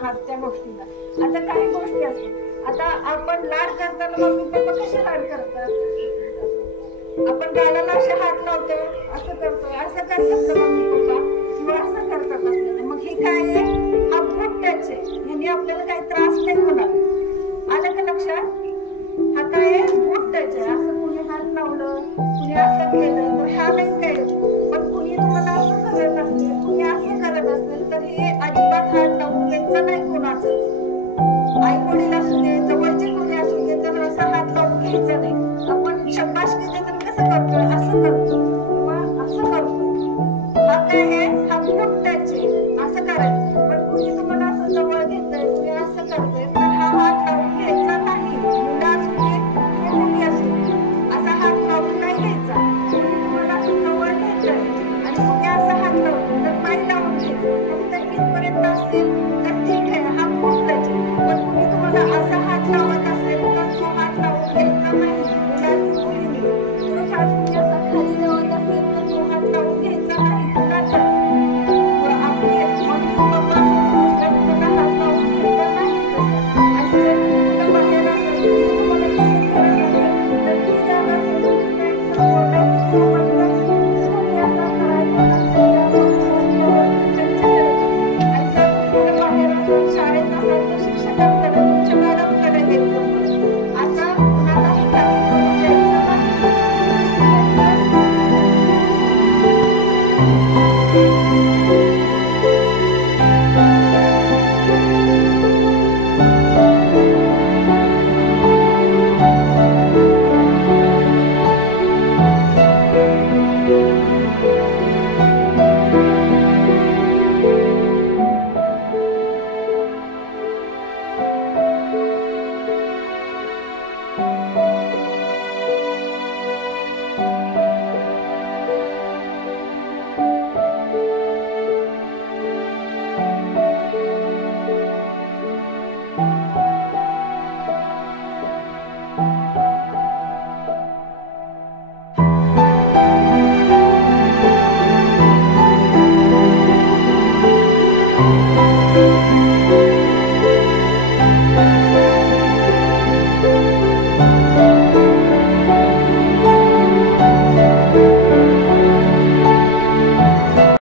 आहात त्या गोष्टीला. आता काही गोष्टी असतात, आता आपण लाड करताना मम्मी पप्पा कसे लाड करतात, आपण गालाला असे हात लावतो, असं करतो, असं करतात ना मम्मी पप्पा, किंवा असं करतात आपल्याला. मग हे काय आहे, हा गुड टच आहे, ह्याने आपल्याला काही त्रास नाही होणार. आलं का लक्षात? हा काय गुड टच आहे. असं कुणी हात लावलं, कुणी असं केलं तर हा नाही काय. पण कुणी तुम्हाला असं करत असेल, कुणी असं करत असेल तर हे अजिबात हात लावून घ्यायचं नाही कोणाचं. आई वडील असू दे, जवळचे कोणी असू दे, तर असं हात लावून घ्यायचा नाही. आपण शब्बाशकी देताना कसं करतोय, असं करतो किंवा असं करतो. हा काय आहे, हा गुड टच आहे, असं करायचं. पण कुणी तुम्हाला असं जवळ घेतंय, कुणी असं करतंय तर हा हात लावून घ्यायचा नाही. मुलं असू दे किंवा मुली असू दे, असा हात लावून नाही घ्यायचा. कुणी तुम्हाला असं जवळ घेतंय आणि कुणी असा हात लावतो तर नाही लावून घ्यायचं. फक्त इथपर्यंत असेल तर ठीक आहे, हा गुड टच आहे. पण कुणी तुम्हाला असा हात लावत असेल तर तो हात लावून घ्यायचा नाही. मुलांनी मुलींनी पुरुष आज कुणी असा खाली लावत असेल तर तो हात लावून घ्यायचा नाही कुणाचा. आपले मम्मी पप्पा दुसऱ्या मुलाला हात लावून घ्यायचा नाही तसं. आणि जर मुलं बाहेर असेल, कुणी तुम्हाला तसं करत असेल तर ती जागा सोडून जायचं, बोलायचं समजलं की तुम्ही असं करायचं नसेल, या गोष्टीवर व्यवस्थित चर्चा करायची. आणि जर तुम्ही कुठे बाहेर असाल, शाळेत असाल तर शिक्षकांकडे